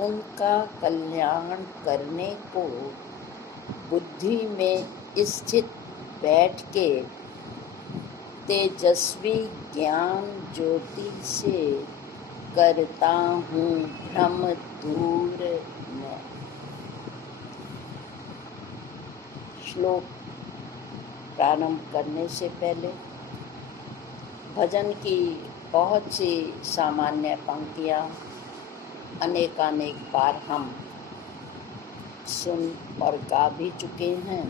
उनका कल्याण करने को बुद्धि में स्थित बैठ के तेजस्वी ज्ञान ज्योति से करता हूँ भ्रम दूर मैं। श्लोक प्रारंभ करने से पहले भजन की बहुत सी सामान्य पंक्तियाँ अनेकानेक बार हम सुन और गा भी चुके हैं।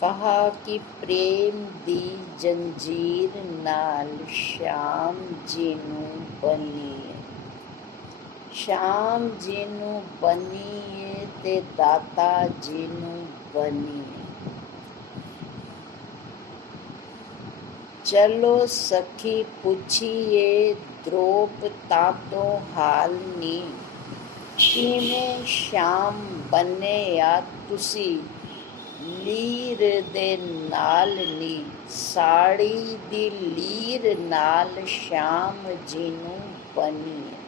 कहा कि प्रेम दी जंजीर नाल श्याम जीनू बनिए, श्याम जीनू बनिए ते दाता जीनू बनिए। चलो सखी पुछिए द्रोप तातो हाल नी, किवें श्याम बने या तुसी लीर दे नाल नी, साड़ी दी लीर नाल श्याम जीनू बनिए।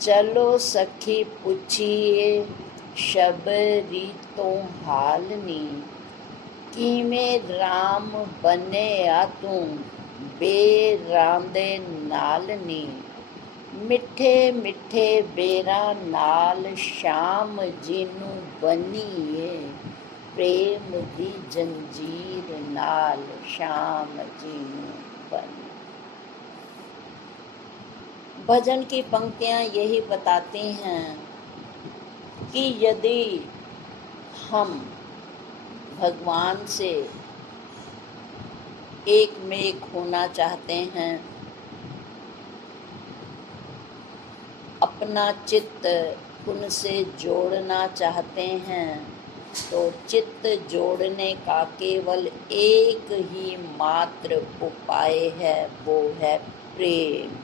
चलो सखी पुछिए शबरी तो हाल नी, किवें राम बने आ तू बेरांदे नाल नी, मिठे मिठे बेरा नाल श्याम जीनू बनिए, प्रेम दी जंजीर नाल श्याम जीनू बनिए। भजन की पंक्तियाँ यही बताती हैं कि यदि हम भगवान से एक में एक होना चाहते हैं, अपना चित्त उनसे जोड़ना चाहते हैं, तो चित्त जोड़ने का केवल एक ही मात्र उपाय है, वो है प्रेम।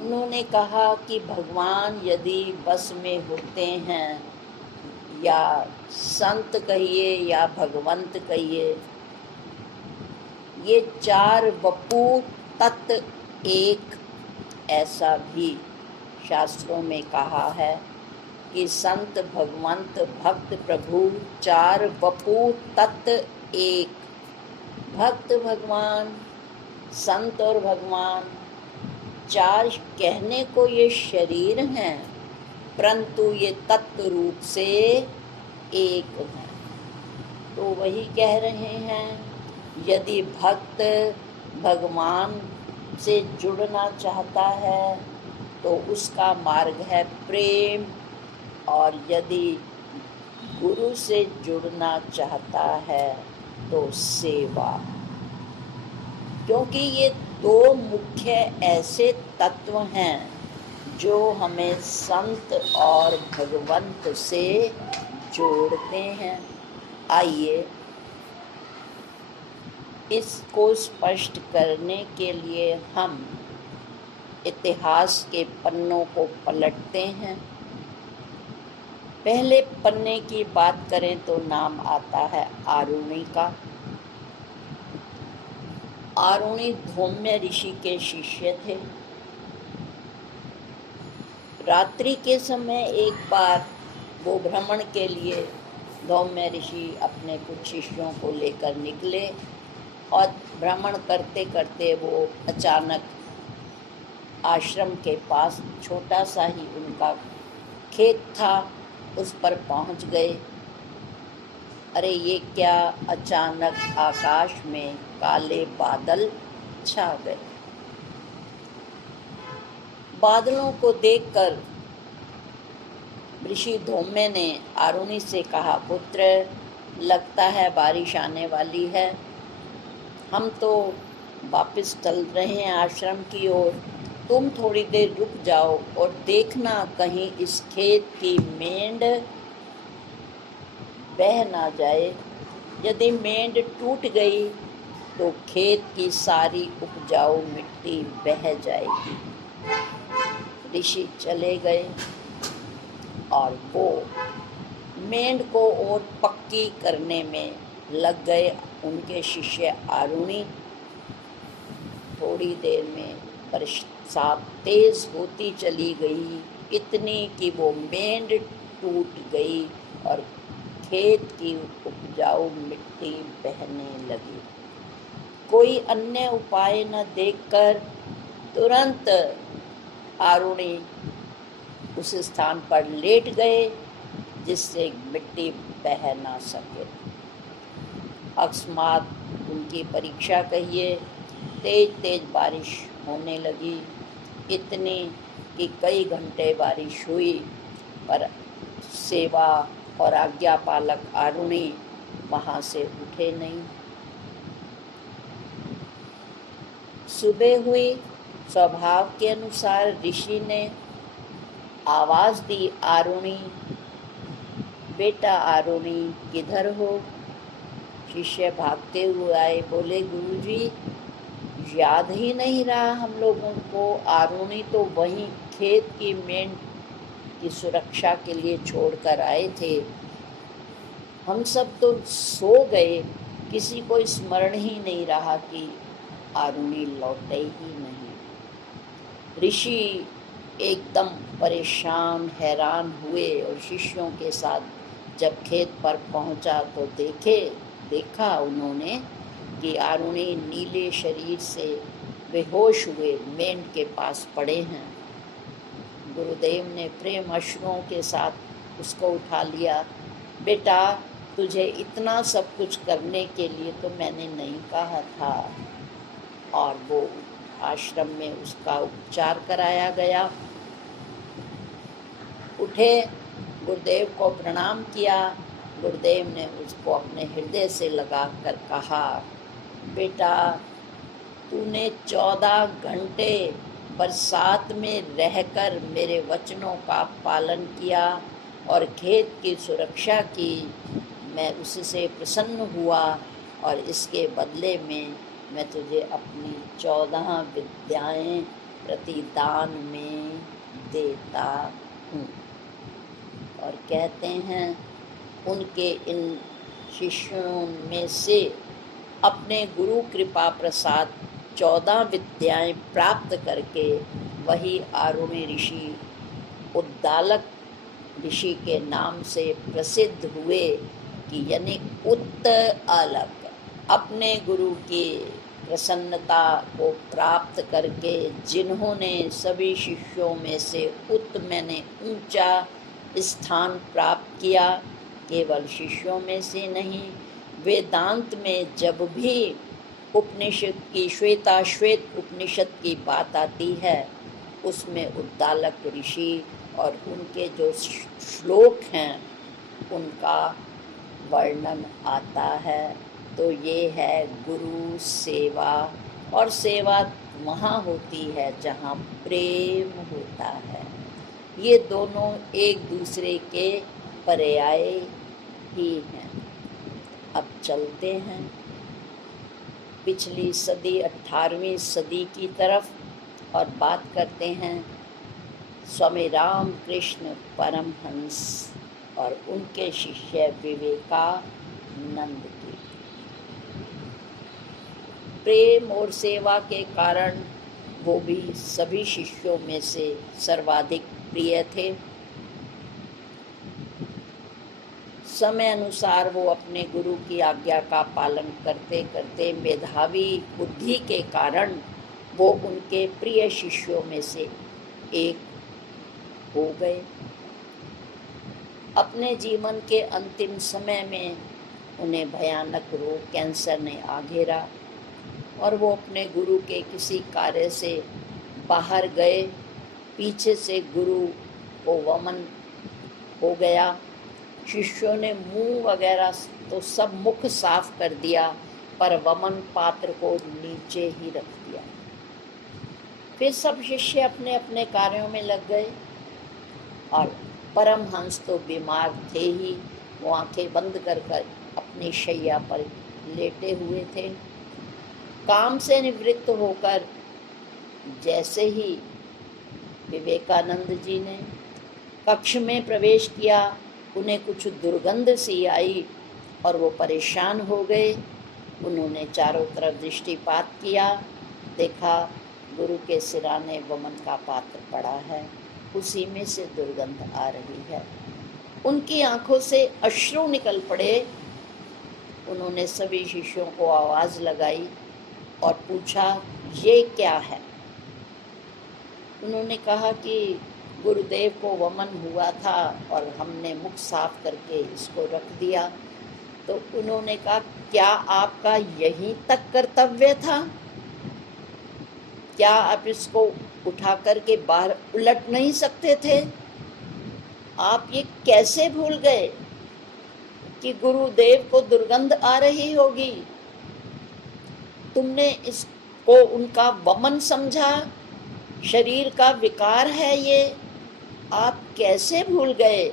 उन्होंने कहा कि भगवान यदि बस में होते हैं, या संत कहिए या भगवंत कहिए, ये चार वपू तत्व एक, ऐसा भी शास्त्रों में कहा है कि संत भगवंत भक्त प्रभु चार वपू तत्व एक। भक्त भगवान, संत और भगवान चार कहने को ये शरीर हैं, परंतु ये तत्व रूप से एक है। तो वही कह रहे हैं, यदि भक्त भगवान से जुड़ना चाहता है तो उसका मार्ग है प्रेम, और यदि गुरु से जुड़ना चाहता है तो सेवा। क्योंकि ये दो मुख्य ऐसे तत्व हैं जो हमें संत और भगवंत से जोड़ते हैं। आइए इसको स्पष्ट करने के लिए हम इतिहास के पन्नों को पलटते हैं। पहले पन्ने की बात करें तो नाम आता है आरुणि का। आरुणि धौम्य ऋषि के शिष्य थे। रात्रि के समय एक बार वो भ्रमण के लिए धौम्य ऋषि अपने कुछ शिष्यों को लेकर निकले, और भ्रमण करते करते वो अचानक आश्रम के पास छोटा सा ही उनका खेत था, उस पर पहुंच गए। अरे ये क्या, अचानक आकाश में काले बादल छा गए। बादलों को देखकर ऋषि धौम्य ने आरुणि से कहा, पुत्र लगता है बारिश आने वाली है, हम तो वापस चल रहे हैं आश्रम की ओर, तुम थोड़ी देर रुक जाओ और देखना कहीं इस खेत की मेंढ बह ना जाए। यदि मेंढ टूट गई तो खेत की सारी उपजाऊ मिट्टी बह जाएगी। ऋषि चले गए और वो मेंढ को और पक्की करने में लग गए। उनके शिष्य आरुणि थोड़ी देर में बरसात तेज होती चली गई, इतनी कि वो मेंढ टूट गई और खेत की उपजाऊ मिट्टी बहने लगी। कोई अन्य उपाय न देखकर तुरंत आरुणि उस स्थान पर लेट गए जिससे मिट्टी बह ना सके। अकस्मात उनकी परीक्षा कहिए, तेज तेज बारिश होने लगी, इतनी कि कई घंटे बारिश हुई, पर सेवा और आज्ञा पालक आरुणि वहाँ से उठे नहीं। सुबह हुई, स्वभाव के अनुसार ऋषि ने आवाज दी, आरुणि, बेटा आरुणि, किधर हो? शिष्य भागते हुए आए, बोले, गुरुजी, याद ही नहीं रहा हम लोगों को। आरुणि तो वहीं खेत की मेंढ की सुरक्षा के लिए छोड़कर आए थे। हम सब तो सो गए, किसी को स्मरण ही नहीं रहा कि आरुणि लौटे ही नहीं। ऋषि एकदम परेशान हैरान हुए और शिष्यों के साथ जब खेत पर पहुंचा तो देखा उन्होंने कि आरुणि नीले शरीर से बेहोश हुए मेंढ के पास पड़े हैं। गुरुदेव ने प्रेम अश्रुओं के साथ उसको उठा लिया। बेटा, तुझे इतना सब कुछ करने के लिए तो मैंने नहीं कहा था। और वो आश्रम में उसका उपचार कराया गया। उठे, गुरुदेव को प्रणाम किया। गुरुदेव ने उसको अपने हृदय से लगा कर कहा, बेटा, तूने 14 घंटे बरसात में रहकर मेरे वचनों का पालन किया और खेत की सुरक्षा की। मैं उससे प्रसन्न हुआ और इसके बदले में मैं तुझे अपनी 14 विद्याएं प्रतिदान में देता हूँ। और कहते हैं, उनके इन शिष्यों में से अपने गुरु कृपा प्रसाद 14 विद्याएं प्राप्त करके वही आरुणि ऋषि उद्दालक ऋषि के नाम से प्रसिद्ध हुए कि यानी उत्तआलक। अपने गुरु की प्रसन्नता को प्राप्त करके जिन्होंने सभी शिष्यों में से मैंने ऊंचा स्थान प्राप्त किया, केवल शिष्यों में से नहीं, वेदांत में जब भी उपनिषद की श्वेत उपनिषद की बात आती है उसमें उद्दालक ऋषि और उनके जो श्लोक हैं उनका वर्णन आता है। तो ये है गुरु सेवा, और सेवा वहाँ होती है जहाँ प्रेम होता है। ये दोनों एक दूसरे के पर्याय ही हैं। अब चलते हैं पिछली सदी 18वीं सदी की तरफ और बात करते हैं स्वामी रामकृष्ण परमहंस और उनके शिष्य विवेकानंद की। प्रेम और सेवा के कारण वो भी सभी शिष्यों में से सर्वाधिक प्रिय थे। समय अनुसार वो अपने गुरु की आज्ञा का पालन करते करते मेधावी बुद्धि के कारण वो उनके प्रिय शिष्यों में से एक हो गए। अपने जीवन के अंतिम समय में उन्हें भयानक रोग कैंसर ने आ घेरा और वो अपने गुरु के किसी कार्य से बाहर गए। पीछे से गुरु को वमन हो गया। शिष्यों ने मुंह वगैरह तो सब मुख साफ कर दिया, पर वमन पात्र को नीचे ही रख दिया। फिर सब शिष्य अपने अपने कार्यों में लग गए और परमहंस तो बीमार थे ही, वो आंखें बंद कर अपनी शैया पर लेटे हुए थे। काम से निवृत्त होकर जैसे ही विवेकानंद जी ने कक्ष में प्रवेश किया, उन्हें कुछ दुर्गंध सी आई और वो परेशान हो गए। उन्होंने चारों तरफ दृष्टिपात किया देखा गुरु के सिराने वमन का पात्र पड़ा है, उसी में से दुर्गंध आ रही है। उनकी आंखों से अश्रु निकल पड़े। उन्होंने सभी शिष्यों को आवाज़ लगाई और पूछा, ये क्या है? उन्होंने कहा कि गुरुदेव को वमन हुआ था और हमने मुख साफ करके इसको रख दिया। तो उन्होंने कहा, क्या आपका यहीं तक कर्तव्य था? क्या आप इसको उठा करके बाहर उलट नहीं सकते थे? आप ये कैसे भूल गए कि गुरुदेव को दुर्गंध आ रही होगी? तुमने इसको उनका वमन समझा, शरीर का विकार है ये। आप कैसे भूल गए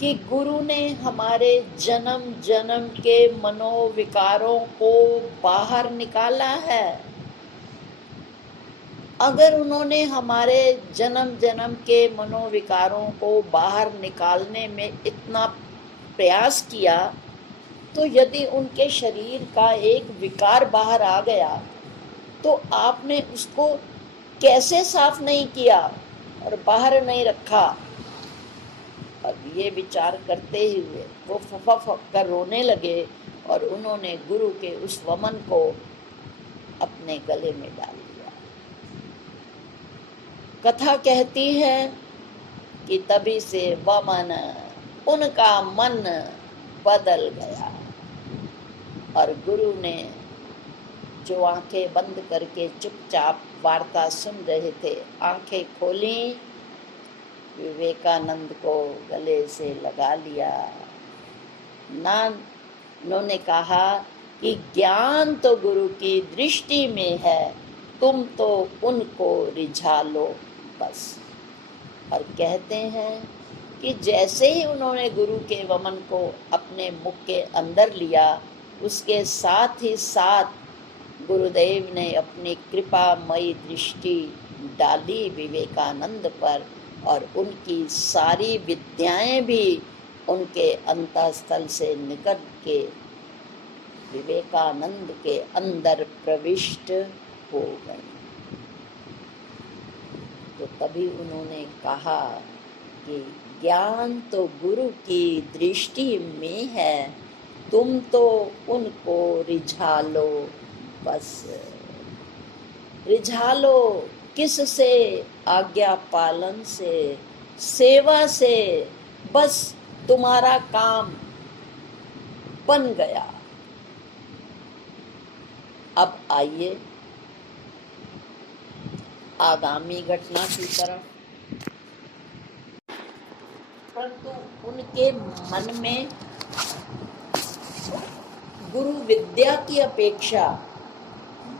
कि गुरु ने हमारे जन्म जन्म के मनोविकारों को बाहर निकाला है? अगर उन्होंने हमारे जन्म जन्म के मनोविकारों को बाहर निकालने में इतना प्रयास किया, तो यदि उनके शरीर का एक विकार बाहर आ गया तो आपने उसको कैसे साफ नहीं किया और बाहर नहीं रखा? अब ये विचार करते ही हुए वो फफक कर रोने लगे और उन्होंने गुरु के उस वमन को अपने गले में डाल दिया। कथा कहती है कि तभी से वमन, उनका मन बदल गया और गुरु ने जो आंखें बंद करके चुपचाप वार्ता सुन रहे थे, आंखें खोली, विवेकानंद को गले से लगा लिया। उन्होंने कहा कि ज्ञान तो गुरु की दृष्टि में है, तुम तो उनको रिझा लो बस। और कहते हैं कि जैसे ही उन्होंने गुरु के वमन को अपने मुख के अंदर लिया, उसके साथ ही साथ गुरुदेव ने अपनी कृपामयी दृष्टि डाली विवेकानंद पर और उनकी सारी विद्याएं भी उनके अंतःस्थल से निकल के विवेकानंद के अंदर प्रविष्ट हो गई। तो तभी उन्होंने कहा कि ज्ञान तो गुरु की दृष्टि में है, तुम तो उनको रिझा लो बस। रिझा लो किससे? आज्ञा पालन से, सेवा से। बस तुम्हारा काम बन गया। अब आइए आगामी घटना की तरफ। परंतु उनके मन में गुरु विद्या की अपेक्षा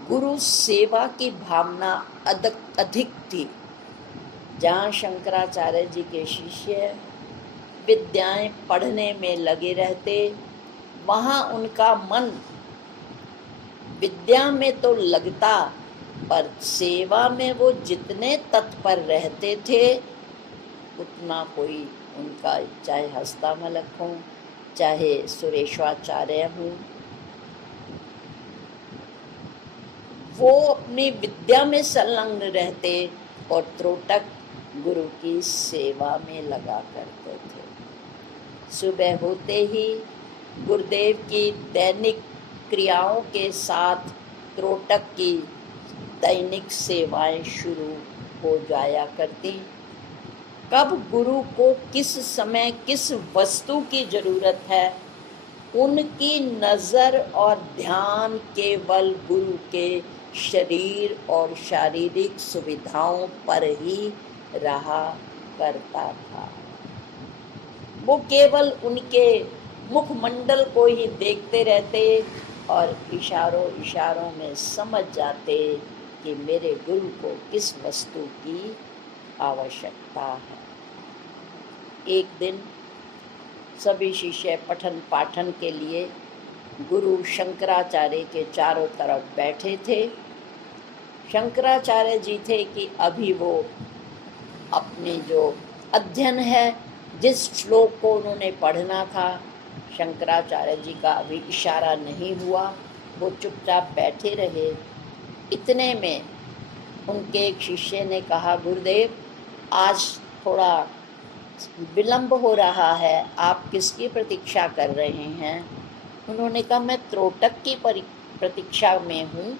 गुरु सेवा की भावना अधिक थी। जहाँ शंकराचार्य जी के शिष्य विद्याएं पढ़ने में लगे रहते, वहाँ उनका मन विद्या में तो लगता, पर सेवा में वो जितने तत्पर रहते थे उतना कोई उनका, चाहे हस्तामलक हों, चाहे सुरेश्वराचार्य हों, वो अपनी विद्या में संलग्न रहते और त्रोटक गुरु की सेवा में लगा करते थे। सुबह होते ही गुरुदेव की दैनिक क्रियाओं के साथ त्रोटक की दैनिक सेवाएं शुरू हो जाया करती। कब गुरु को किस समय किस वस्तु की जरूरत है, उनकी नज़र और ध्यान केवल गुरु के शरीर और शारीरिक सुविधाओं पर ही रहा करता था। वो केवल उनके मुखमंडल को ही देखते रहते और इशारों इशारों में समझ जाते कि मेरे गुरु को किस वस्तु की आवश्यकता है। एक दिन सभी शिष्य पठन पाठन के लिए गुरु शंकराचार्य के चारों तरफ बैठे थे। शंकराचार्य जी थे कि अभी वो अपने जो अध्ययन है, जिस श्लोक को उन्होंने पढ़ना था, शंकराचार्य जी का अभी इशारा नहीं हुआ, वो चुपचाप बैठे रहे। इतने में उनके एक शिष्य ने कहा, गुरुदेव आज थोड़ा विलंब हो रहा है, आप किसकी प्रतीक्षा कर रहे हैं? उन्होंने कहा, मैं त्रोटक की प्रतीक्षा में हूँ।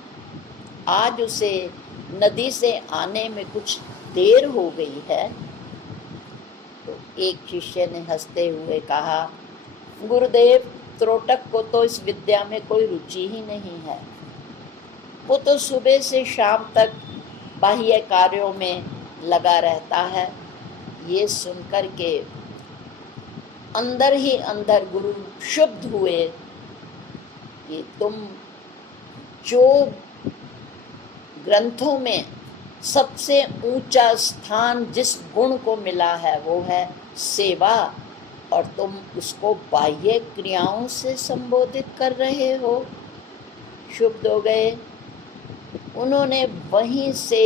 आज उसे नदी से आने में कुछ देर हो गई है। तो एक शिष्य ने हंसते हुए कहा, गुरुदेव त्रोटक को तो इस विद्या में कोई रुचि ही नहीं है, वो तो सुबह से शाम तक बाह्य कार्यों में लगा रहता है। ये सुनकर के अंदर ही अंदर गुरु शुद्ध हुए कि तुम जो ग्रंथों में सबसे ऊंचा स्थान जिस गुण को मिला है वो है सेवा, और तुम उसको बाह्य क्रियाओं से संबोधित कर रहे हो। शुद्ध हो गए। उन्होंने वहीं से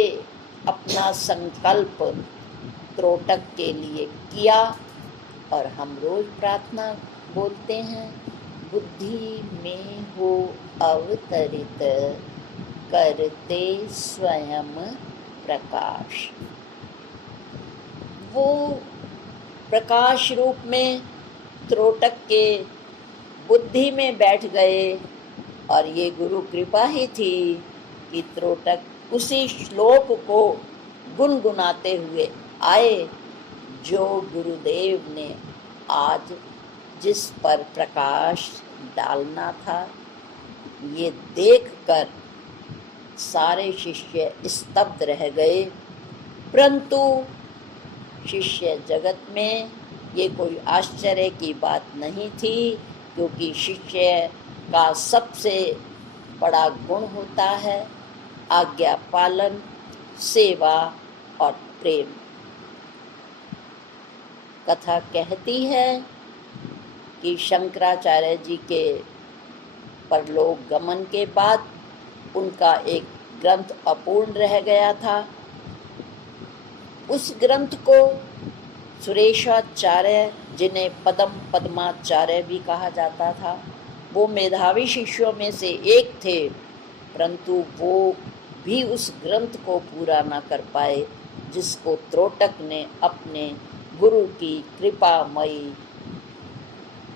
अपना संकल्प त्रोटक के लिए किया, और हम रोज प्रार्थना बोलते हैं, बुद्धि में हो अवतरित करते स्वयं प्रकाश। वो प्रकाश रूप में त्रोटक के बुद्धि में बैठ गए, और ये गुरु कृपा ही थी कि त्रोटक उसी श्लोक को गुनगुनाते हुए आए जो गुरुदेव ने आज जिस पर प्रकाश डालना था। ये देखकर सारे शिष्य स्तब्ध रह गए, परंतु शिष्य जगत में ये कोई आश्चर्य की बात नहीं थी, क्योंकि शिष्य का सबसे बड़ा गुण होता है आज्ञा पालन, सेवा और प्रेम। कथा कहती है कि शंकराचार्य जी के परलोक गमन के बाद उनका एक ग्रंथ अपूर्ण रह गया था। उस ग्रंथ को सुरेशाचार्य, जिन्हें पद्म पद्माचार्य भी कहा जाता था, वो मेधावी शिष्यों में से एक थे, परंतु वो भी उस ग्रंथ को पूरा न कर पाए जिसको त्रोटक ने अपने गुरु की कृपामयी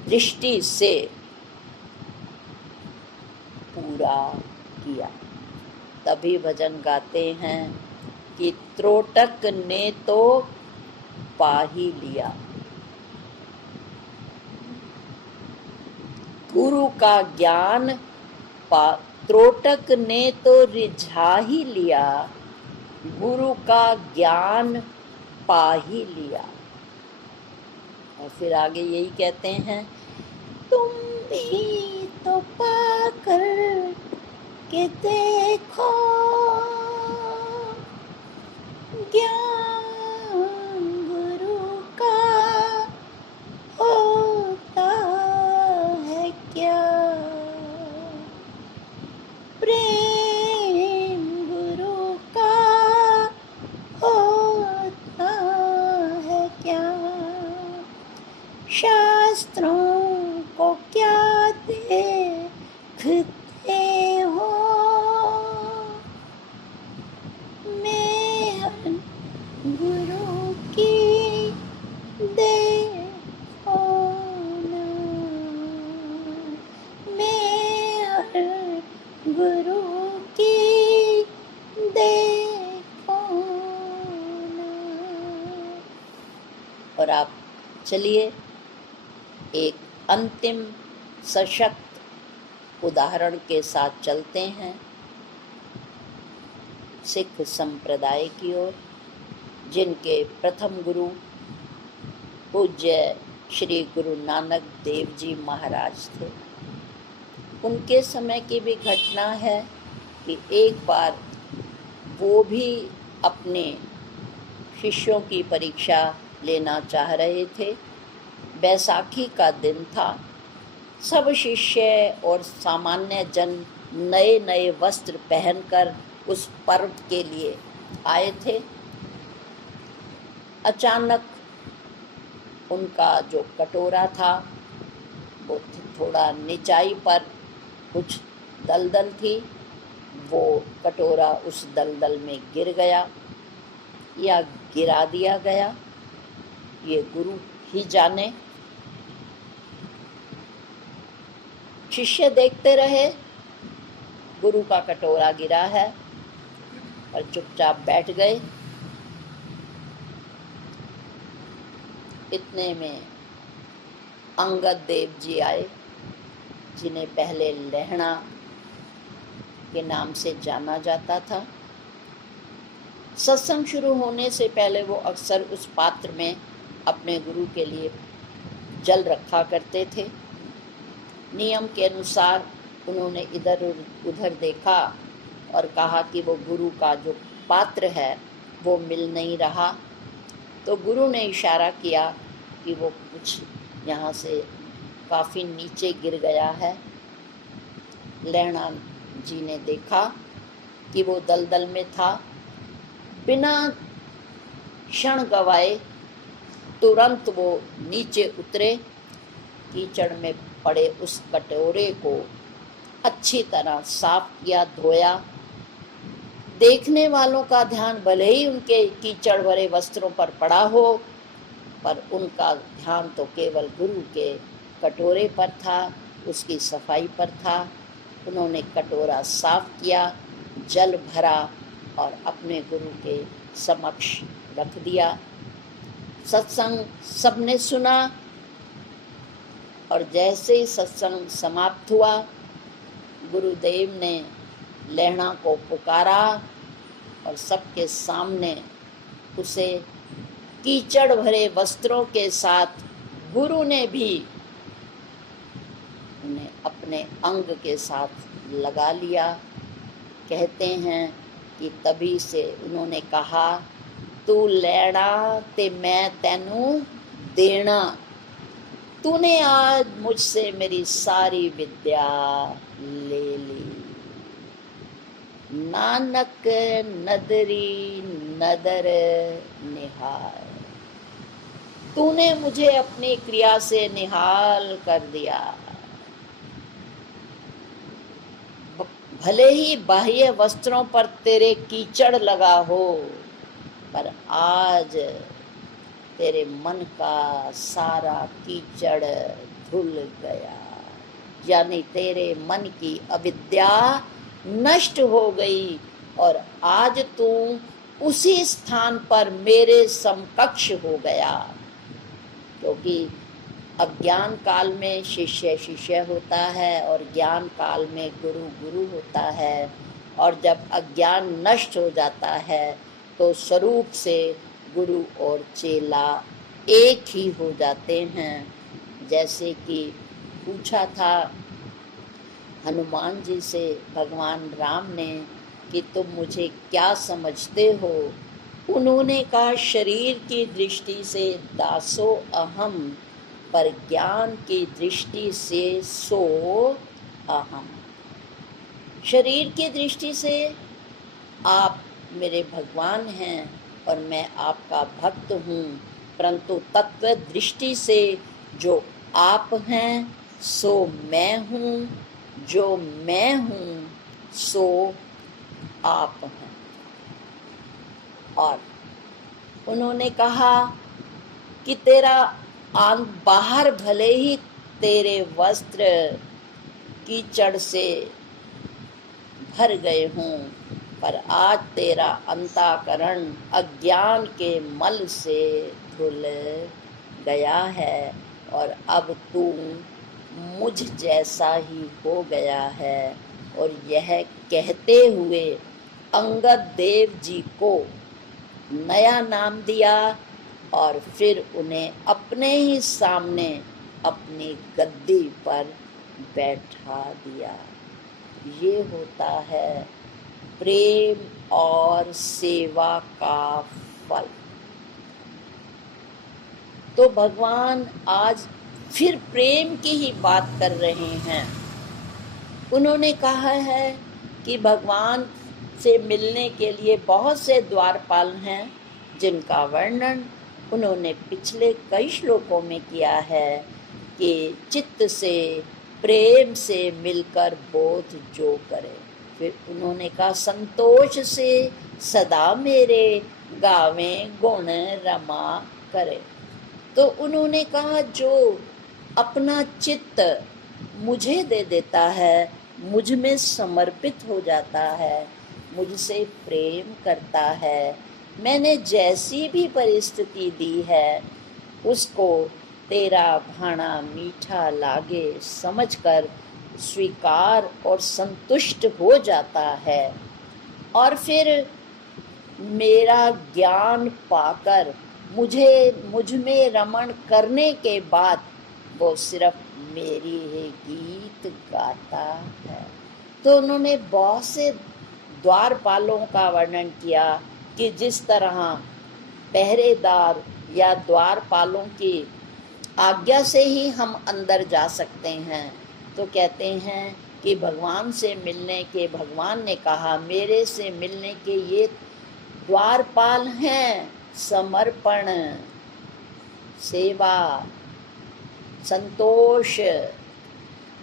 दृष्टि से पूरा किया। तभी भजन गाते हैं कि त्रोटक ने तो पा ही लिया, गुरु का ज्ञान त्रोटक ने तो रिझा ही लिया, गुरु का ज्ञान पा ही लिया। और फिर आगे यही कहते हैं, तुम भी तो पाकर के देखो ज्ञान गुरु का होता है क्या, प्रेम गुरु का होता है क्या, शास्त्रों को क्या देखते हो, मैं गुरु की देखो ना, मैं गुरु की देखो ना। और आप चलिए एक अंतिम सशक्त उदाहरण के साथ चलते हैं सिख संप्रदाय की ओर, जिनके प्रथम गुरु पूज्य श्री गुरु नानक देव जी महाराज थे। उनके समय की भी घटना है कि एक बार वो भी अपने शिष्यों की परीक्षा लेना चाह रहे थे। बैसाखी का दिन था। सब शिष्य और सामान्य जन नए नए वस्त्र पहनकर उस पर्व के लिए आए थे। अचानक उनका जो कटोरा था वो थोड़ा निचाई पर कुछ दलदल थी, वो कटोरा उस दलदल में गिर गया या गिरा दिया गया, ये गुरु ही जाने। शिष्य देखते रहे, गुरु का कटोरा गिरा है और चुपचाप बैठ गए। इतने में अंगद देव जी आए, जिन्हें पहले लहणा के नाम से जाना जाता था। सत्संग शुरू होने से पहले वो अक्सर उस पात्र में अपने गुरु के लिए जल रखा करते थे। नियम के अनुसार उन्होंने इधर उधर देखा और कहा कि वो गुरु का जो पात्र है वो मिल नहीं रहा। तो गुरु ने इशारा किया कि वो कुछ यहाँ से काफ़ी नीचे गिर गया है। लहणा जी ने देखा कि वो दलदल में था। बिना क्षण गवाए तुरंत वो नीचे उतरे, कीचड़ में पड़े उस कटोरे को अच्छी तरह साफ किया, धोया। देखने वालों का ध्यान भले ही उनके कीचड़ भरे वस्त्रों पर पड़ा हो, पर उनका ध्यान तो केवल गुरु के कटोरे पर था, उसकी सफाई पर था। उन्होंने कटोरा साफ किया, जल भरा और अपने गुरु के समक्ष रख दिया। सत्संग सबने सुना और जैसे ही सत्संग समाप्त हुआ, गुरुदेव ने लहणा को पुकारा और सबके सामने उसे कीचड़ भरे वस्त्रों के साथ गुरु ने भी उन्हें अपने अंग के साथ लगा लिया। कहते हैं कि तभी से उन्होंने कहा, तू लैड़ा ते मैं तैनू देना, तूने आज मुझसे मेरी सारी विद्या ले ली। नानक नदरी नदर निहाल, तूने मुझे अपनी क्रिया से निहाल कर दिया। भले ही बाह्य वस्त्रों पर तेरे कीचड़ लगा हो, पर आज तेरे मन का सारा कीचड़ धुल गया, यानी तेरे मन की अविद्या नष्ट हो गई और आज तू उसी स्थान पर मेरे समकक्ष हो गया। क्योंकि अज्ञान काल में शिष्य शिष्य होता है और ज्ञान काल में गुरु गुरु होता है, और जब अज्ञान नष्ट हो जाता है तो स्वरूप से गुरु और चेला एक ही हो जाते हैं। जैसे कि पूछा था हनुमान जी से भगवान राम ने कि तुम मुझे क्या समझते हो, उन्होंने कहा शरीर की दृष्टि से दासो अहम, पर ज्ञान की दृष्टि से सो अहम। शरीर की दृष्टि से आप मेरे भगवान हैं और मैं आपका भक्त हूँ, परंतु तत्व दृष्टि से जो आप हैं सो मैं हूँ, जो मैं हूँ सो आप हैं। और उन्होंने कहा कि तेरा बाहर भले ही तेरे वस्त्र कीचड़ से भर गए हों, पर आज तेरा अंतःकरण अज्ञान के मल से धुल गया है और अब तू मुझ जैसा ही हो गया है। और यह कहते हुए अंगद देव जी को नया नाम दिया और फिर उन्हें अपने ही सामने अपनी गद्दी पर बैठा दिया। ये होता है प्रेम और सेवा का फल। तो भगवान आज फिर प्रेम की ही बात कर रहे हैं। उन्होंने कहा है कि भगवान से मिलने के लिए बहुत से द्वारपाल हैं, जिनका वर्णन उन्होंने पिछले कई श्लोकों में किया है कि चित्त से प्रेम से मिलकर बोध जो करे। फिर उन्होंने कहा संतोष से सदा मेरे गावें गुण रमा करे। तो उन्होंने कहा जो अपना चित्त मुझे दे देता है, मुझ में समर्पित हो जाता है, मुझसे प्रेम करता है, मैंने जैसी भी परिस्थिति दी है उसको तेरा भाणा मीठा लागे समझकर स्वीकार और संतुष्ट हो जाता है, और फिर मेरा ज्ञान पाकर मुझ में रमण करने के बाद वो सिर्फ मेरी ही गीत गाता है। तो उन्होंने बहुत से द्वारपालों का वर्णन किया कि जिस तरह पहरेदार या द्वारपालों की आज्ञा से ही हम अंदर जा सकते हैं। तो कहते हैं कि भगवान से मिलने के, भगवान ने कहा मेरे से मिलने के ये द्वारपाल हैं, समर्पण, सेवा, संतोष,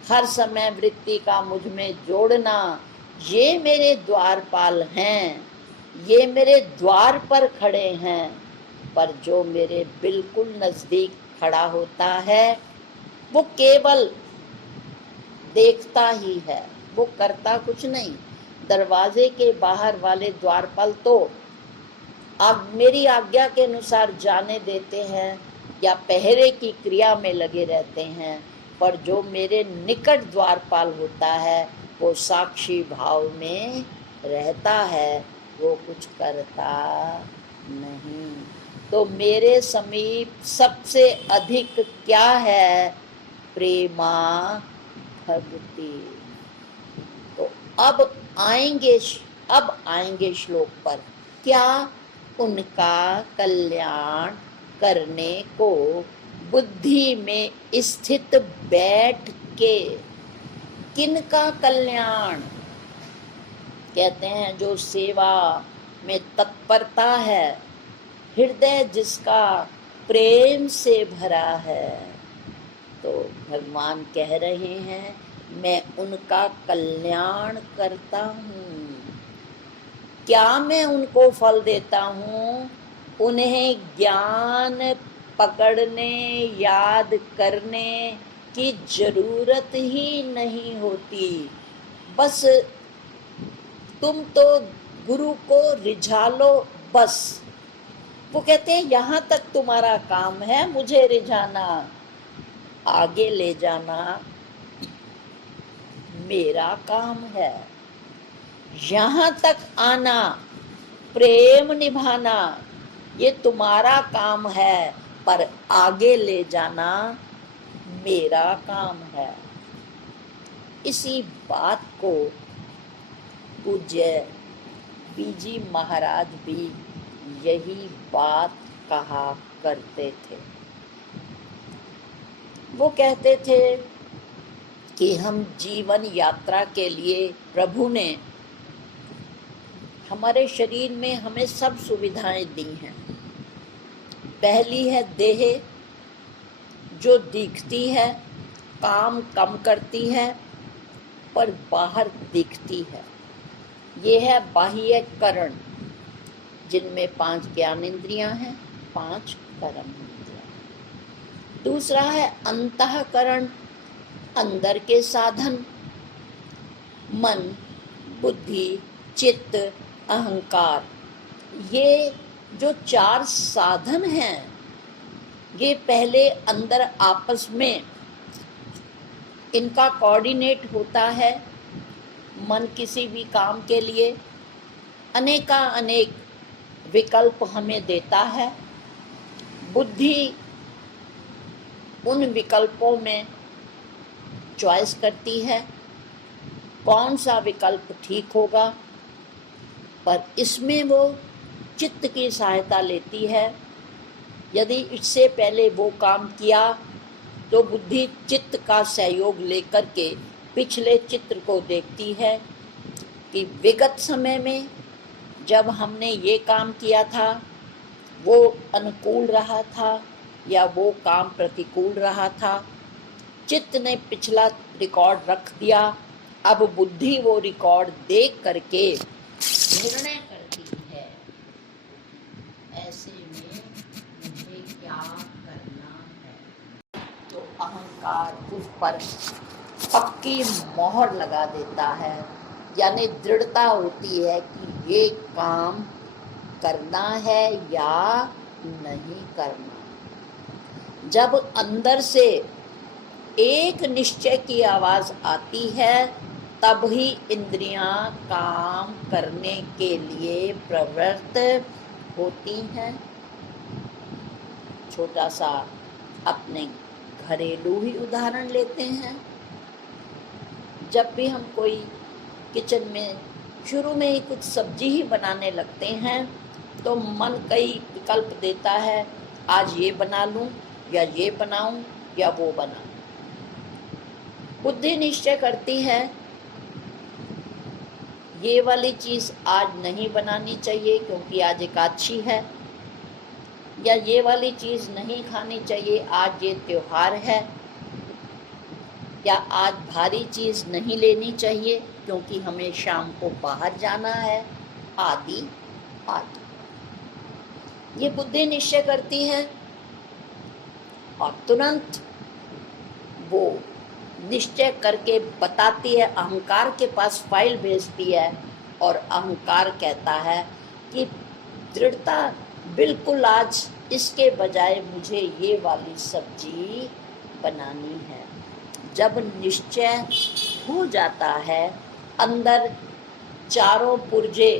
हर समय वृत्ति का मुझ में जोड़ना, ये मेरे द्वारपाल हैं, ये मेरे द्वार पर खड़े हैं। पर जो मेरे बिल्कुल नज़दीक खड़ा होता है वो केवल देखता ही है, वो करता कुछ नहीं। दरवाजे के बाहर वाले द्वारपाल तो मेरी आज्ञा के अनुसार जाने देते हैं या पहरे की क्रिया में लगे रहते हैं, पर जो मेरे निकट द्वारपाल होता है वो साक्षी भाव में रहता है, वो कुछ करता नहीं। तो मेरे समीप सबसे अधिक क्या है? प्रेमा भक्ति। तो अब आएंगे श्लोक पर। क्या? उनका कल्याण करने को बुद्धि में स्थित बैठ के। किनका कल्याण? कहते हैं जो सेवा में तत्परता है, हृदय जिसका प्रेम से भरा है। तो भगवान कह रहे हैं मैं उनका कल्याण करता हूँ। क्या मैं उनको फल देता हूँ? उन्हें ज्ञान पकड़ने, याद करने की जरूरत ही नहीं होती। बस तुम तो गुरु को रिझा लो बस। वो कहते हैं यहाँ तक तुम्हारा काम है, मुझे रिझाना, आगे ले जाना मेरा काम है। यहाँ तक आना, प्रेम निभाना, ये तुम्हारा काम है, पर आगे ले जाना मेरा काम है। इसी बात को पूज्य बीजी महाराज भी यही बात कहा करते थे। वो कहते थे कि हम जीवन यात्रा के लिए प्रभु ने हमारे शरीर में हमें सब सुविधाएं दी हैं। पहली है देह, जो दिखती है, काम कम करती है पर बाहर दिखती है। ये है बाह्य करण, जिनमें 5 ज्ञान इंद्रियां हैं, 5 कर्म इंद्रियां। दूसरा है अंतःकरण, अंदर के साधन, मन, बुद्धि, चित्त, अहंकार। ये जो 4 साधन हैं, ये पहले अंदर आपस में इनका कोऑर्डिनेट होता है। मन किसी भी काम के लिए अनेक विकल्प हमें देता है। बुद्धि उन विकल्पों में चॉइस करती है कौन सा विकल्प ठीक होगा, पर इसमें वो चित्त की सहायता लेती है। यदि इससे पहले वो काम किया तो बुद्धि चित्त का सहयोग लेकर के पिछले चित्र को देखती है कि विगत समय में जब हमने ये काम किया था वो अनुकूल रहा था या वो काम प्रतिकूल रहा था। चित्त ने पिछला रिकॉर्ड रख दिया, अब बुद्धि वो रिकॉर्ड देख करके निर्णय करती है, ऐसे में मुझे क्या करना है। तो अहंकार उस पर पक्की मोहर लगा देता है, यानी दृढ़ता होती है कि ये काम करना है या नहीं करना। जब अंदर से एक निश्चय की आवाज आती है, तब ही इंद्रियां काम करने के लिए प्रवृत्त होती हैं। छोटा सा अपने घरेलू ही उदाहरण लेते हैं। जब भी हम कोई किचन में शुरू में ही कुछ सब्जी ही बनाने लगते हैं, तो मन कई विकल्प देता है, आज ये बना लूं या ये बनाऊं या वो बनाऊं। बुद्धि निश्चय करती है ये वाली चीज आज नहीं बनानी चाहिए क्योंकि आज एकादशी है, या ये वाली चीज नहीं खानी चाहिए आज ये त्योहार है, या आज भारी चीज नहीं लेनी चाहिए क्योंकि हमें शाम को बाहर जाना है, आदि आदि। ये बुद्धि निश्चय करती है और तुरंत वो निश्चय करके बताती है, अहंकार के पास फाइल भेजती है और अहंकार कहता है कि दृढ़ता बिल्कुल आज इसके बजाय मुझे ये वाली सब्जी बनानी है। जब निश्चय हो जाता है, अंदर चारों पुर्जे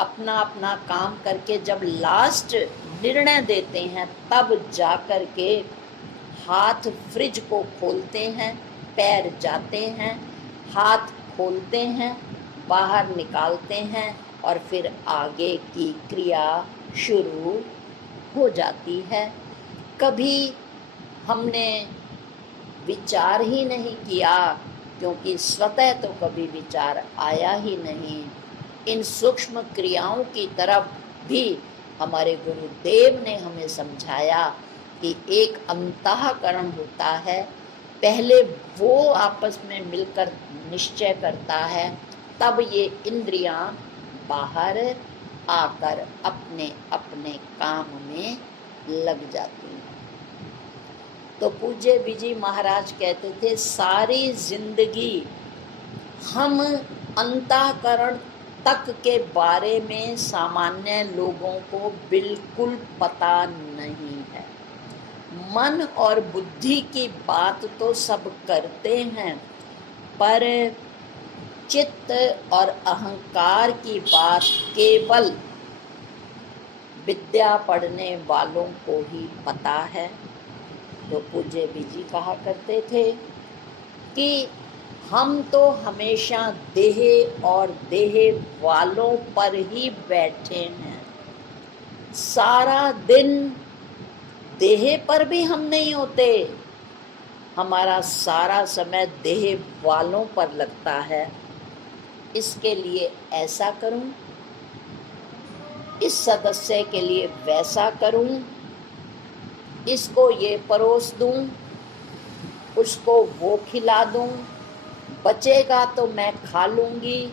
अपना अपना काम करके जब लास्ट निर्णय देते हैं, तब जा कर के हाथ फ्रिज को खोलते हैं, पैर जाते हैं, हाथ खोलते हैं, बाहर निकालते हैं और फिर आगे की क्रिया शुरू हो जाती है। कभी हमने विचार ही नहीं किया क्योंकि स्वतः तो कभी विचार आया ही नहीं। इन सूक्ष्म क्रियाओं की तरफ भी हमारे गुरुदेव ने हमें समझाया कि एक अंतःकरण होता है, पहले वो आपस में मिलकर निश्चय करता है, तब ये इंद्रियां बाहर आकर अपने अपने काम में लग जाती हैं। तो पूज्य विजय महाराज कहते थे, सारी जिंदगी हम अंतःकरण तक के बारे में सामान्य लोगों को बिल्कुल पता नहीं है। मन और बुद्धि की बात तो सब करते हैं, पर चित्त और अहंकार की बात केवल विद्या पढ़ने वालों को ही पता है। तो पूज्य बीजी कहा करते थे कि हम तो हमेशा देह और देह वालों पर ही बैठे हैं, सारा दिन देह पर भी हम नहीं होते, हमारा सारा समय देह वालों पर लगता है। इसके लिए ऐसा करूं, इस सदस्य के लिए वैसा करूं, इसको ये परोस दूं, उसको वो खिला दूं, बचेगा तो मैं खा लूंगी,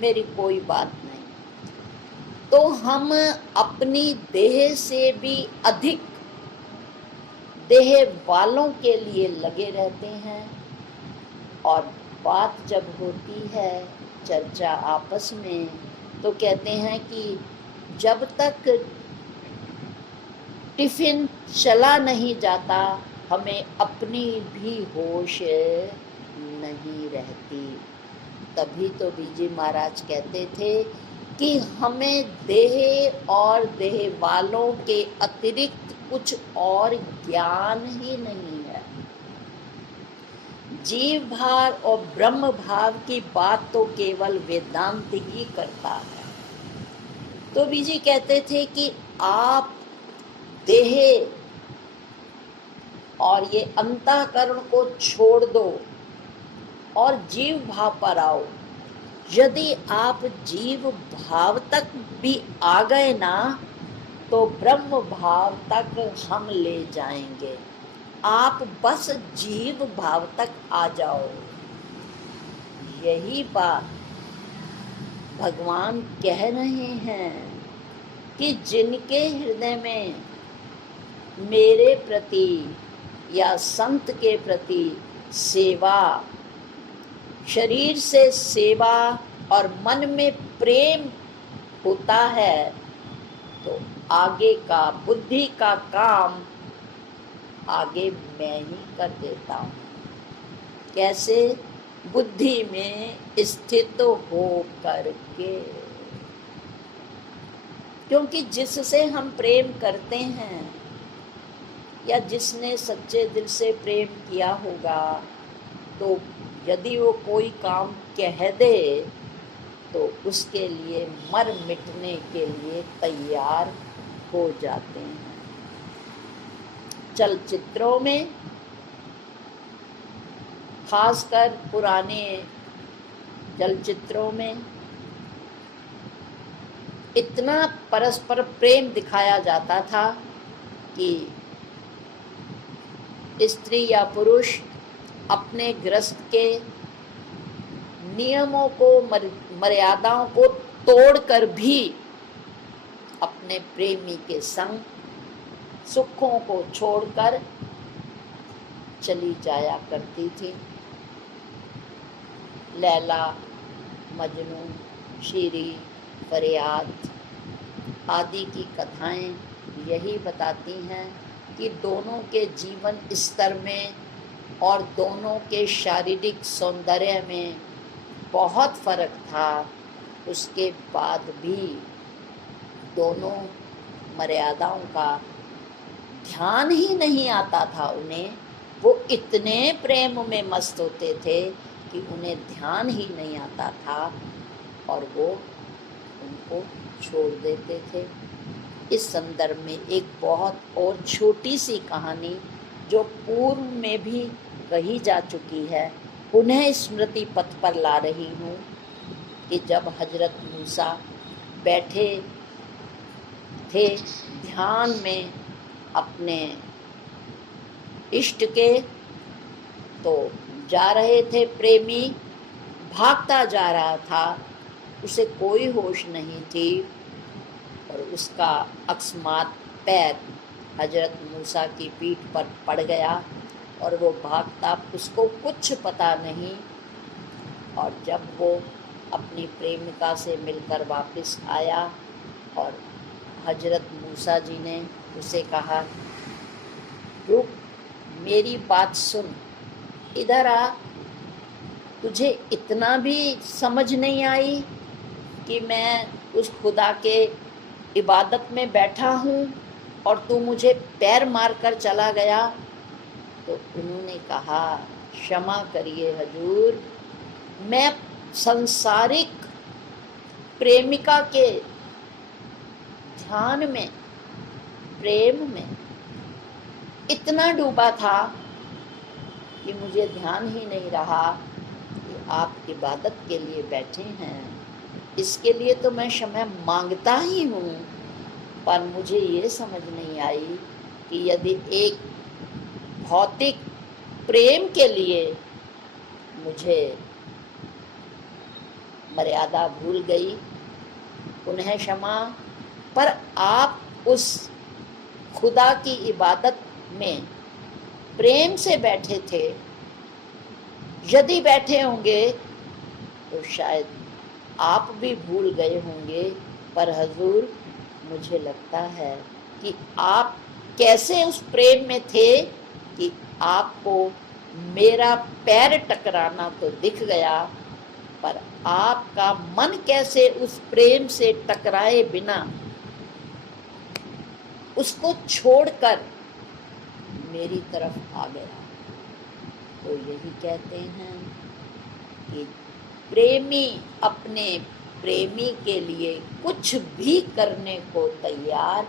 मेरी कोई बात नहीं। तो हम अपनी देह से भी अधिक देह वालों के लिए लगे रहते हैं। और बात जब होती है चर्चा आपस में, तो कहते हैं कि जब तक टिफिन चला नहीं जाता, हमें अपनी भी होश नहीं रहती। तभी तो बीजी महाराज कहते थे कि हमें देह और देह वालों के अतिरिक्त कुछ और ज्ञान ही नहीं है। जीव भाव और ब्रह्म भाव की बात तो केवल वेदांत ही करता है। तो बीजी कहते थे कि आप देह और ये अंतःकरण को छोड़ दो और जीव भाव पर आओ। यदि आप जीव भाव तक भी आ गए ना, तो ब्रह्म भाव तक हम ले जाएंगे। आप बस जीव भाव तक आ जाओ। यही बात भगवान कह रहे हैं कि जिनके हृदय में मेरे प्रति या संत के प्रति सेवा, शरीर से सेवा और मन में प्रेम होता है, तो आगे का बुद्धि का काम आगे मैं ही कर देता हूँ। कैसे? बुद्धि में स्थित हो करके। क्योंकि जिससे हम प्रेम करते हैं या जिसने सच्चे दिल से प्रेम किया होगा, तो यदि वो कोई काम कह दे तो उसके लिए मर मिटने के लिए तैयार हो जाते हैं। चलचित्रों में, खासकर पुराने चलचित्रों में, इतना परस्पर प्रेम दिखाया जाता था कि स्त्री या पुरुष अपने गृहस्थ के नियमों को, मर्यादाओं को तोड़कर भी अपने प्रेमी के संग सुखों को छोड़कर चली जाया करती थी। लैला, मजनू, शीरी, फरियाद आदि की कथाएं यही बताती हैं कि दोनों के जीवन स्तर में और दोनों के शारीरिक सौंदर्य में बहुत फर्क था। उसके बाद भी दोनों मर्यादाओं का ध्यान ही नहीं आता था उन्हें। वो इतने प्रेम में मस्त होते थे कि उन्हें ध्यान ही नहीं आता था और वो उनको छोड़ देते थे। इस संदर्भ में एक बहुत और छोटी सी कहानी जो पूर्व में भी कही जा चुकी है, पुनः स्मृति पथ पर ला रही हूँ कि जब हजरत मूसा बैठे थे ध्यान में अपने इष्ट के, तो जा रहे थे प्रेमी, भागता जा रहा था, उसे कोई होश नहीं थी और उसका अकस्मात पैर हजरत मूसा की पीठ पर पड़ गया और वो भागता, उसको कुछ पता नहीं। और जब वो अपनी प्रेमिका से मिलकर वापस आया और हजरत मूसा जी ने उसे कहा, रुक, मेरी बात सुन, इधर आ, तुझे इतना भी समझ नहीं आई कि मैं उस खुदा के इबादत में बैठा हूँ और तू मुझे पैर मारकर चला गया। तो उन्होंने कहा, क्षमा करिए हजूर, मैं संसारिक प्रेमिका के ध्यान में, प्रेम में इतना डूबा था कि मुझे ध्यान ही नहीं रहा कि आप इबादत के लिए बैठे हैं। इसके लिए तो मैं क्षमा मांगता ही हूँ, पर मुझे ये समझ नहीं आई कि यदि एक भौतिक प्रेम के लिए मुझे मर्यादा भूल गई, उन्हें क्षमा, पर आप उस खुदा की इबादत में प्रेम से बैठे थे, यदि बैठे होंगे तो शायद आप भी भूल गए होंगे। पर हजूर, मुझे लगता है कि आप कैसे उस प्रेम में थे कि आपको मेरा पैर टकराना तो दिख गया, पर आपका मन कैसे उस प्रेम से टकराए बिना उसको छोड़कर मेरी तरफ आ गया। तो यही कहते हैं कि प्रेमी अपने प्रेमी के लिए कुछ भी करने को तैयार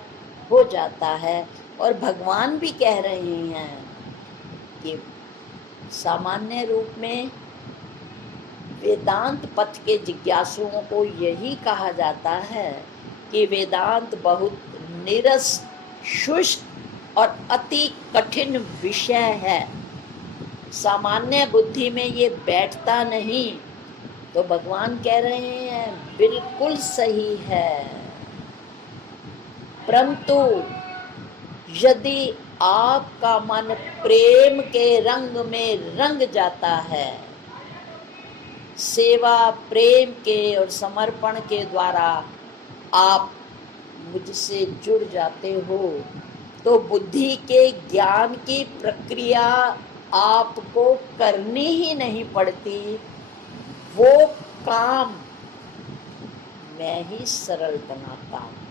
हो जाता है। और भगवान भी कह रहे हैं कि सामान्य रूप में वेदांत पथ के जिज्ञासुओं को यही कहा जाता है कि वेदांत बहुत नीरस, शुष्क और अति कठिन विषय है। सामान्य बुद्धि में ये बैठता नहीं। तो भगवान कह रहे हैं बिल्कुल सही है, परंतु यदि आपका मन प्रेम के रंग में रंग जाता है, सेवा प्रेम के और समर्पण के द्वारा आप मुझसे जुड़ जाते हो, तो बुद्धि के ज्ञान की प्रक्रिया आपको करनी ही नहीं पड़ती। वो काम मैं ही सरल बनाता हूँ।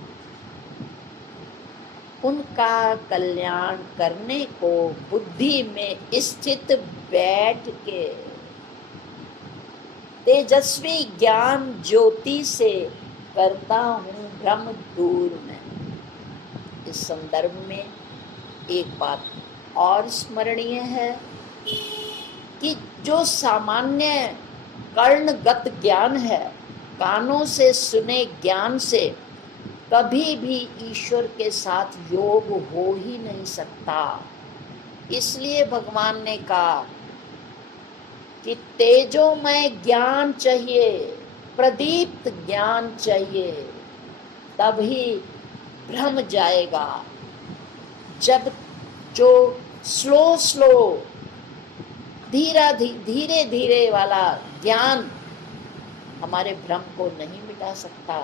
उनका कल्याण करने को बुद्धि में स्थित बैठ के तेजस्वी ज्ञान ज्योति से करता हूँ भ्रम दूर में। इस संदर्भ में एक बात और स्मरणीय है कि जो सामान्य कर्णगत ज्ञान है, कानों से सुने ज्ञान से कभी भी ईश्वर के साथ योग हो ही नहीं सकता। इसलिए भगवान ने कहा कि तेजोमय ज्ञान चाहिए, प्रदीप्त ज्ञान चाहिए, तभी भ्रम जाएगा। जब जो स्लो धीरे धीरे वाला ज्ञान हमारे भ्रम को नहीं मिटा सकता,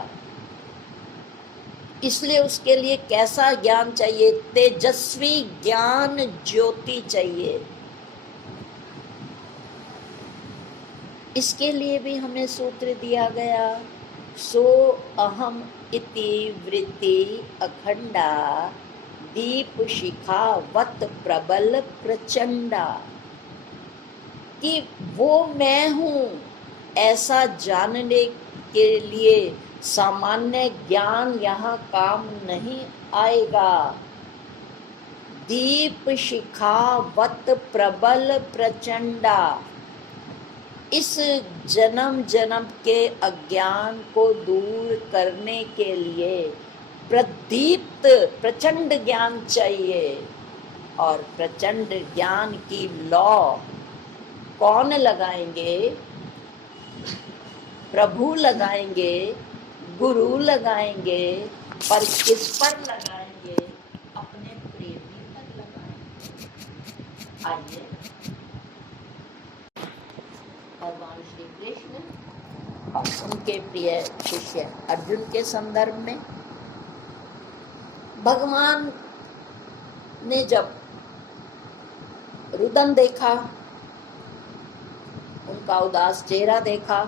इसलिए उसके लिए कैसा ज्ञान चाहिए? तेजस्वी ज्ञान ज्योति चाहिए। इसके लिए भी हमें सूत्र दिया गया, सो अहम इति वृत्ति अखंडा दीप शिखा वत प्रबल प्रचंडा, कि वो मैं हूँ ऐसा जानने के लिए सामान्य ज्ञान यहाँ काम नहीं आएगा। दीप शिखा वत प्रबल प्रचंडा, इस जन्म जन्म के अज्ञान को दूर करने के लिए प्रदीप्त प्रचंड ज्ञान चाहिए। और प्रचंड ज्ञान की लौ कौन लगाएंगे? प्रभु लगाएंगे, गुरु लगाएंगे, पर किस पर लगाएंगे? अपने प्रेमी पर लगाएंगे। आइए भगवान श्री कृष्ण और उनके प्रिय शिष्य अर्जुन के संदर्भ में भगवान ने जब रुदन देखा, उनका उदास चेहरा देखा,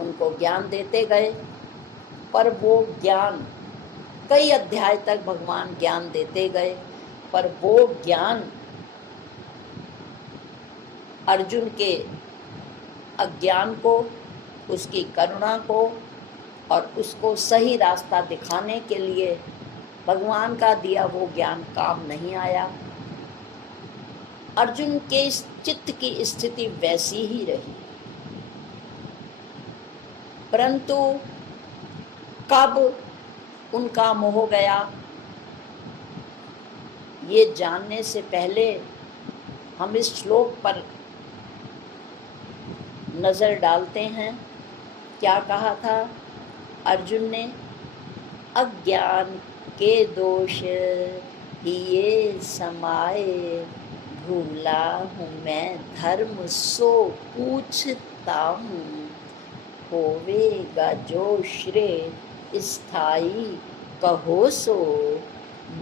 उनको ज्ञान देते गए, पर वो ज्ञान कई अध्याय तक भगवान ज्ञान देते गए, पर वो ज्ञान अर्जुन के अज्ञान को, उसकी करुणा को और उसको सही रास्ता दिखाने के लिए भगवान का दिया वो ज्ञान काम नहीं आया। अर्जुन के चित्त की स्थिति वैसी ही रही। परंतु कब उनका मोह गया, ये जानने से पहले हम इस श्लोक पर नजर डालते हैं। क्या कहा था अर्जुन ने? अज्ञान के दोष ही ये समाये, भूला हूँ मैं धर्म सो पूछता हूँ, होवेगा जो श्रेय स्थाई कहो सो,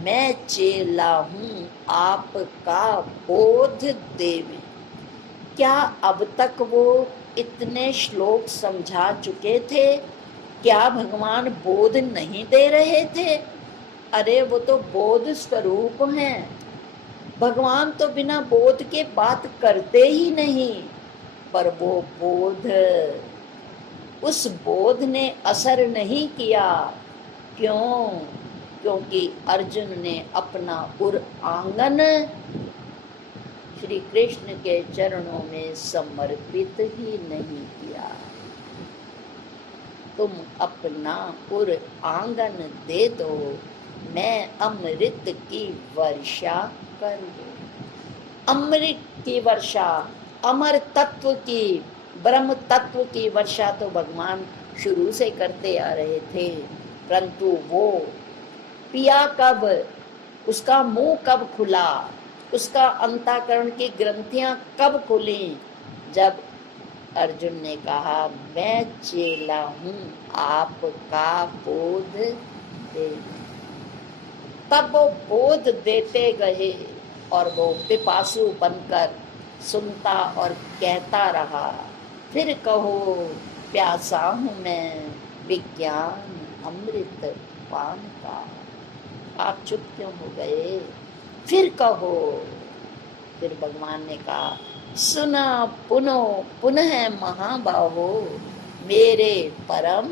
मैं चेला हूँ आपका बोध देवे। क्या अब तक वो इतने श्लोक समझा चुके थे? क्या भगवान बोध नहीं दे रहे थे? अरे वो तो बोध स्वरूप हैं। भगवान तो बिना बोध के बात करते ही नहीं, पर वो बोध, उस बोध ने असर नहीं किया। क्यों? क्योंकि अर्जुन ने अपना उर आंगन श्री कृष्ण के चरणों में समर्पित ही नहीं किया। तुम अपना उर आंगन दे दो, मैं अमृत की वर्षा कर दूं। अमृत की वर्षा, अमर तत्व की ब्रह्म तत्व की वर्षा तो भगवान शुरू से करते आ रहे थे, परंतु वो पिया कब, उसका मुंह कब खुला, उसका अंतःकरण की ग्रंथियां कब खुली, जब अर्जुन ने कहा मैं चेला हूं, आपका बोध दे। तब वो बोध देते गए और वो पिपासु बनकर सुनता और कहता रहा, फिर कहो प्यासा हूं मैं विज्ञान अमृत पान का। आप चुप क्यों हो गए? फिर कहो। फिर भगवान ने कहा, सुना पुनो पुनः महाबाहो, मेरे परम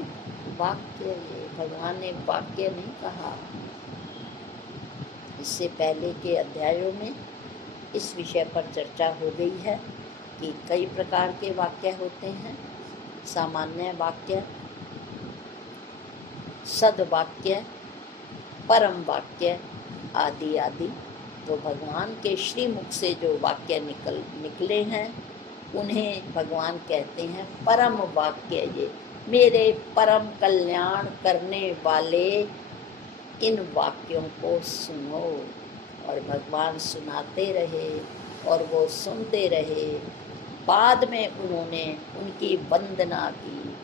वाक्य। ये भगवान ने वाक्य नहीं कहा। इससे पहले के अध्यायों में इस विषय पर चर्चा हो गई है कि कई प्रकार के वाक्य होते हैं, सामान्य वाक्य, सद्वाक्य, परम वाक्य आदि आदि। तो भगवान के श्रीमुख से जो वाक्य निकले हैं उन्हें भगवान कहते हैं परम वाक्य। ये मेरे परम कल्याण करने वाले इन वाक्यों को सुनो। और भगवान सुनाते रहे और वो सुनते रहे। बाद में उन्होंने उनकी वंदना की,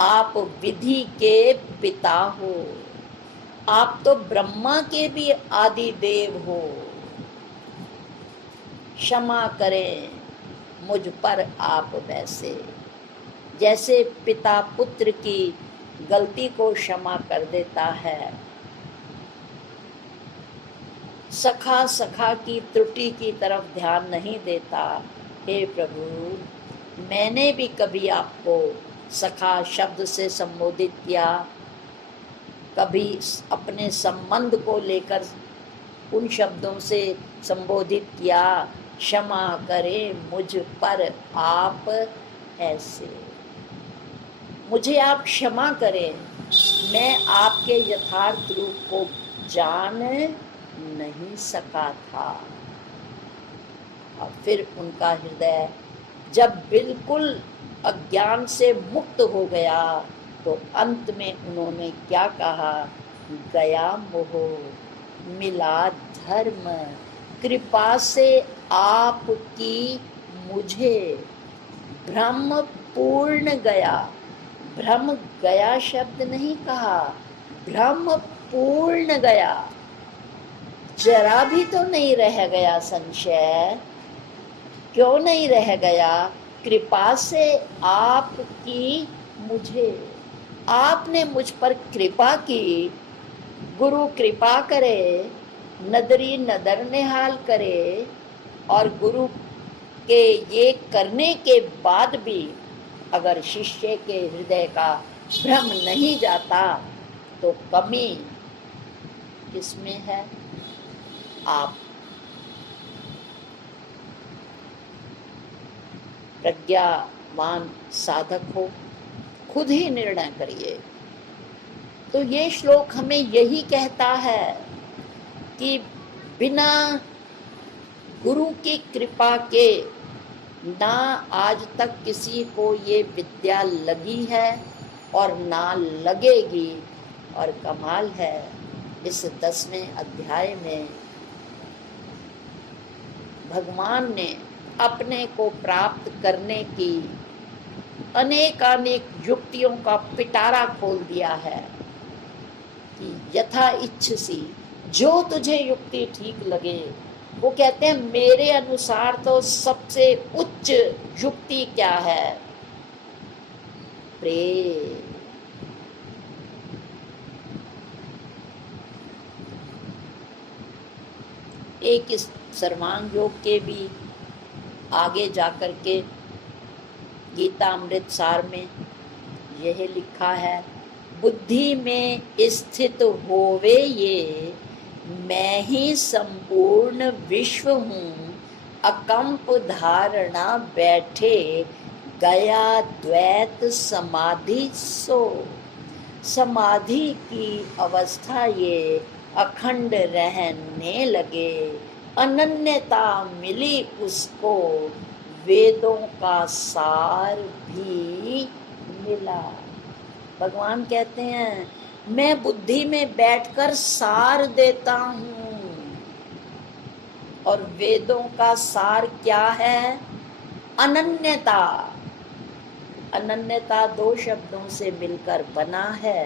आप विधि के पिता हो, आप तो ब्रह्मा के भी आदि देव हो, क्षमा करें मुझ पर आप वैसे, जैसे पिता पुत्र की गलती को क्षमा कर देता है, सखा सखा की त्रुटि की तरफ ध्यान नहीं देता। हे प्रभु, मैंने भी कभी आपको सखा शब्द से संबोधित किया, कभी अपने संबंध को लेकर उन शब्दों से संबोधित किया। क्षमा करें मुझ पर आप ऐसे, मुझे आप क्षमा करें, मैं आपके यथार्थ रूप को जान नहीं सका था। और फिर उनका हृदय जब बिल्कुल अज्ञान से मुक्त हो गया तो अंत में उन्होंने क्या कहा, गया मोह मिला धर्म, कृपा से आपकी मुझे भ्रम पूर्ण गया। भ्रम गया शब्द नहीं कहा, भ्रम पूर्ण गया। जरा भी तो नहीं रह गया संशय। क्यों नहीं रह गया? कृपा से आपकी मुझे, आपने मुझ पर कृपा की। गुरु कृपा करे, नदरी नदर निहाल करे, और गुरु के ये करने के बाद भी अगर शिष्य के हृदय का भ्रम नहीं जाता तो कमी किसमें है? आप प्रज्ञावान साधक हो, खुद ही निर्णय करिए। तो ये श्लोक हमें यही कहता है कि बिना गुरु की कृपा के ना आज तक किसी को ये विद्या लगी है और ना लगेगी। और कमाल है, इस 10वें अध्याय में भगवान ने अपने को प्राप्त करने की अनेकानेक युक्तियों का पिटारा खोल दिया है कि यथा इच्छसी, जो तुझे युक्ति ठीक लगे। वो कहते हैं मेरे अनुसार तो सबसे उच्च युक्ति क्या है? प्रेम। एक इस सर्वांग योग के भी आगे जाकर के गीता अमृत सार में यह लिखा है, बुद्धि में स्थित होवे ये, मैं ही संपूर्ण विश्व हूँ, अकंप धारणा बैठे, गया द्वैत समाधि सो। समाधि की अवस्था ये अखंड रहने लगे, अनन्यता मिली उसको, वेदों का सार भी मिला। भगवान कहते हैं मैं बुद्धि में बैठकर सार देता हूँ। और वेदों का सार क्या है? अनन्यता। अनन्यता दो शब्दों से मिलकर बना है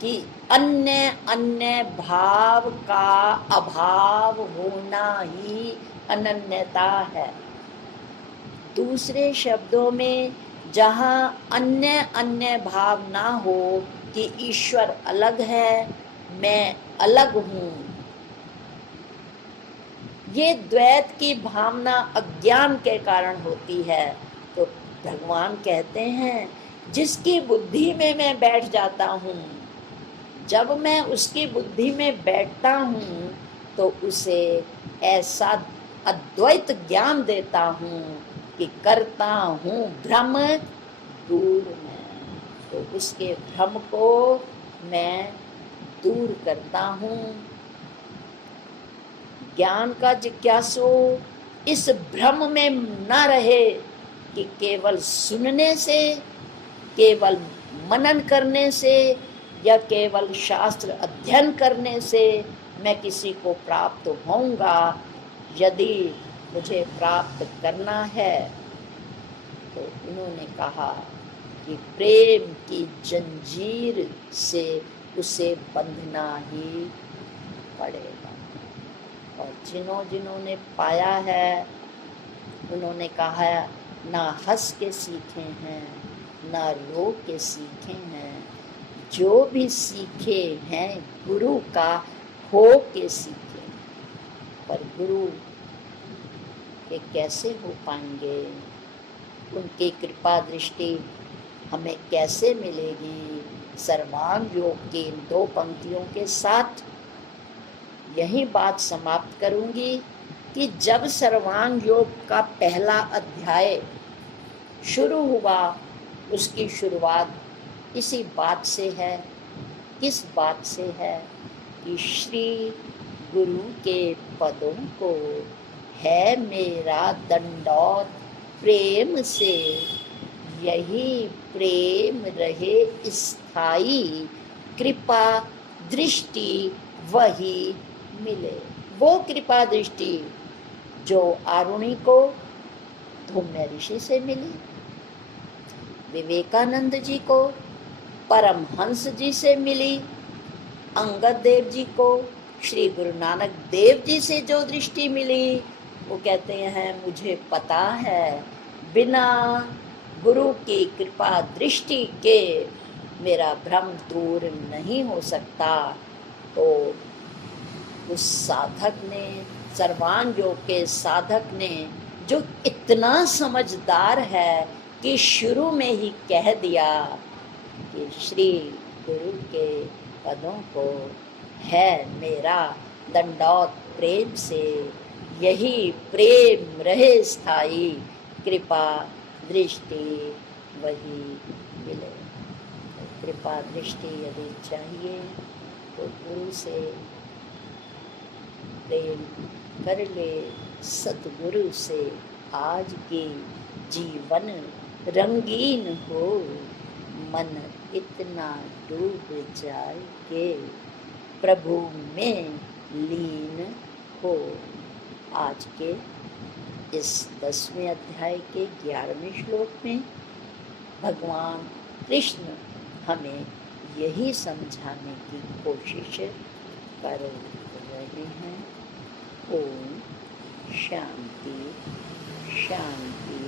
कि अन्य अन्य भाव का अभाव होना ही अनन्यता है। दूसरे शब्दों में जहाँ अन्य अन्य भाव ना हो कि ईश्वर अलग है, मैं अलग हूँ, ये द्वैत की भावना अज्ञान के कारण होती है। तो भगवान कहते हैं जिसकी बुद्धि में मैं बैठ जाता हूँ, जब मैं उसकी बुद्धि में बैठता हूँ तो उसे ऐसा अद्वैत ज्ञान देता हूँ कि करता हूँ भ्रम दूर में। तो उसके भ्रम को मैं दूर करता हूँ। ज्ञान का जिज्ञासु इस भ्रम में न रहे कि केवल सुनने से, केवल मनन करने से या केवल शास्त्र अध्ययन करने से मैं किसी को प्राप्त होऊंगा। यदि मुझे प्राप्त करना है तो उन्होंने कहा कि प्रेम की जंजीर से उसे बंधना ही पड़ेगा। और जिन्होंने पाया है उन्होंने कहा है ना हंस के सीखे हैं ना रो के सीखे हैं, जो भी सीखे हैं गुरु का हो के सीखे। पर गुरु के कैसे हो पाएंगे? उनकी कृपा दृष्टि हमें कैसे मिलेगी? सर्वांग योग की इन दो पंक्तियों के साथ यही बात समाप्त करूंगी कि जब सर्वांग योग का पहला अध्याय शुरू हुआ, उसकी शुरुआत इसी बात से है। किस बात से है? कि श्री गुरु के पदों को है मेरा दंडौत प्रेम से, यही प्रेम रहे स्थायी, कृपा दृष्टि वही मिले। वो कृपा दृष्टि जो आरुणि को धूम्य ऋषि से मिली, विवेकानंद जी को परमहंस जी से मिली, अंगद देव जी को श्री गुरु नानक देव जी से जो दृष्टि मिली, वो कहते हैं मुझे पता है बिना गुरु की कृपा दृष्टि के मेरा भ्रम दूर नहीं हो सकता। तो उस साधक ने, सर्वांग योग के साधक ने, जो इतना समझदार है कि शुरू में ही कह दिया कि श्री गुरु के पदों को है मेरा दंडौत प्रेम से, यही प्रेम रहे स्थायी, कृपा दृष्टि वही मिले। कृपा दृष्टि यदि चाहिए तो गुरु से प्रेम कर ले, सतगुरु से आज के जीवन रंगीन हो, मन इतना डूब जाए के प्रभु में लीन हो। आज के इस 10वें अध्याय के 11वें श्लोक में भगवान कृष्ण हमें यही समझाने की कोशिश कर रहे हैं। ओम शांति शांति